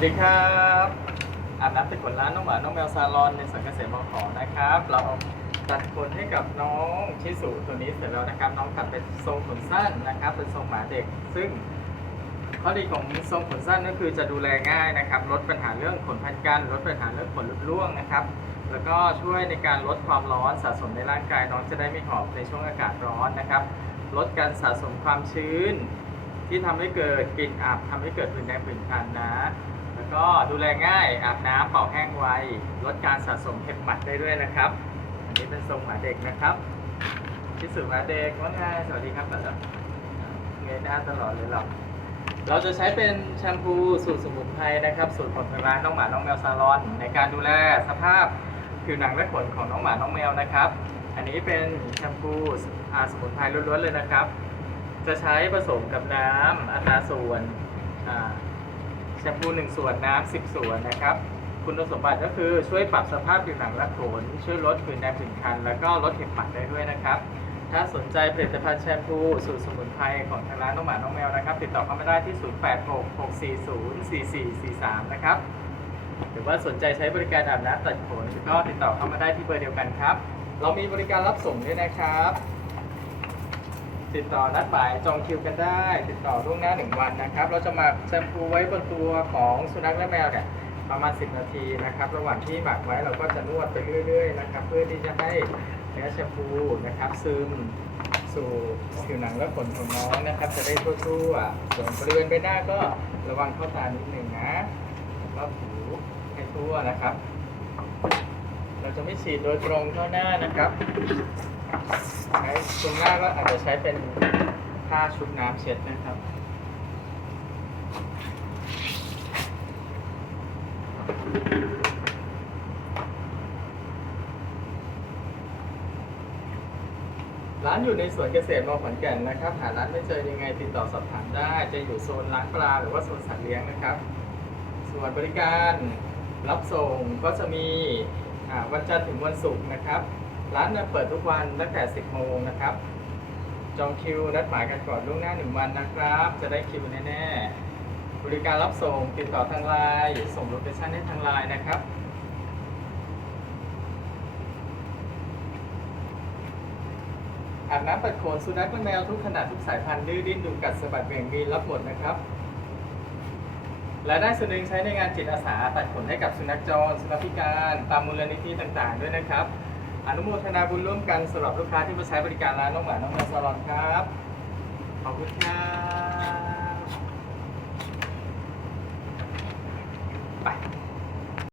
วัสดีครับอาบน้ำติดขนร้านน้องหมา น้องแมวซาลอนในสวนเกษตรบางขอนะครับ เราตัดขนให้กับน้องชิสุตัวนี้เสร็จแล้วนะครับ น้องตัดเป็นทรงขนสั้นนะครับ เป็นทรงหมาเด็ก ซึ่งข้อดีของทรงขนสั้นก็คือจะดูแลง่ายนะครับ ลดปัญหาเรื่องขนพันกันลดปัญหาเรื่องขนหลุดร่วงนะครับ แล้วก็ช่วยในการลดความร้อนสะสมในร่างกาย น้องจะได้ไม่หอบในช่วงอากาศร้อนนะครับ ลดการสะสมความชื้น ที่ทำให้เกิดกลิ่นอับทำให้เกิดผื่นแดงผื่นคันนะ แล้วก็ดูแลง่ายอาบน้ำเป่าแห้งไว ลดการสะสมเห็บหมัดได้ด้วยนะครับ อันนี้เป็นทรงหมาเด็กนะครับที่สุหมาเด็กว่าไงสวัสดีครับแบบเงยหน้าตลอดเลยหรอเราจะใช้เป็นแชมพูสูตรสมุนไพรนะครับ สูตรของทางร้านน้องหมาน้องแมวซาลอน ในการดูแลสภาพผิวหนังและขนของน้องหมาน้องแมวนะครับ อันนี้เป็นแชมพูอาสมุนไพรล้วนๆเลยนะครับ จะใช้ผสมกับน้ำอัตราส่วนอ่า แชมพู1ส่วนน้ำ10 ส่วนนะครับ คุณสมบัติก็คือช่วยปรับสภาพผิวหนังและขนช่วยลดผื่นแดงผื่นคัน แล้วก็ลดเห็บหมัดได้ด้วยนะครับ ถ้าสนใจผลิตภัณฑ์แชมพูสูตรสมุนไพรของทางร้านน้องหมาน้องแมวนะครับ ติดต่อเข้ามาได้ที่ 0866404443 นะครับหรือว่าสนใจใช้บริการอาบน้ำตัดขนก็ติดต่อเข้ามาได้ที่เบอร์เดียวกันครับ เรามีบริการรับส่งด้วยนะครับ ติดต่อนัดหมายจองคิวกันได้ ติดต่อล่วงหน้าหนึ่งวันนะครับ เราจะมักแชมพูไว้บนตัวของสุนัขและแมวเนี่ยประมาณ 10 นาทีนะครับ ระหว่างที่หมักไว้เราก็จะนวดไปเรื่อย ๆ นะครับ เพื่อที่จะให้เนื้อแชมพูนะครับ ซึมสู่ผิวหนังและขนของน้องนะครับ จะได้ทั่วๆส่วนบริเวณใบหน้าก็ระวังเข้าตานิดหนึ่งนะแล้วก็ถูให้ทั่วนะครับ เราจะไม่ฉีดโดยตรงเข้าหน้านะครับ ใช้ตรงหน้าก็อาจจะใช้เป็นผ้าชุบน้ำเช็ดนะครับร้านอยู่ในสวนเกษตรมอขอนแก่นนะครับ หาร้านไม่เจอยังไงติดต่อสอบถามได้ จะอยู่โซนล้างปลาหรือว่าโซนสัตว์เลี้ยงนะครับ ส่วนบริการรับส่งก็จะมีวันจันทร์ถึงวันศุกร์นะครับ ร้านเนี่ยเปิดทุกวันตั้งแต่ 10 โมงนะครับ จองคิวนัดหมายกันก่อนล่วงหน้า 1 วันนะครับ จะได้คิวแน่ๆ บริการรับส่งติดต่อทางไลน์ส่งโลเคชั่นให้ทางไลน์นะครับ อาบน้ำตัดขนสุนัขและแมวทุกขนาดทุกสายพันธุ์ดื้อดิ้นดุกัดสะบัดเบี่ยงมีรับหมดนะครับและได้ส่วนหนึ่งใช้ในงานจิตอาสาตัดขนให้กับสุนัขจร สุนัขพิการ ตามมูลนิธิต่างๆ ด้วยนะครับ อนุโมทนาบุญร่วมกันสำหรับลูกค้าที่มาใช้บริการร้านน้องหมาน้องแมวซาลอนครับ ขอบคุณครับ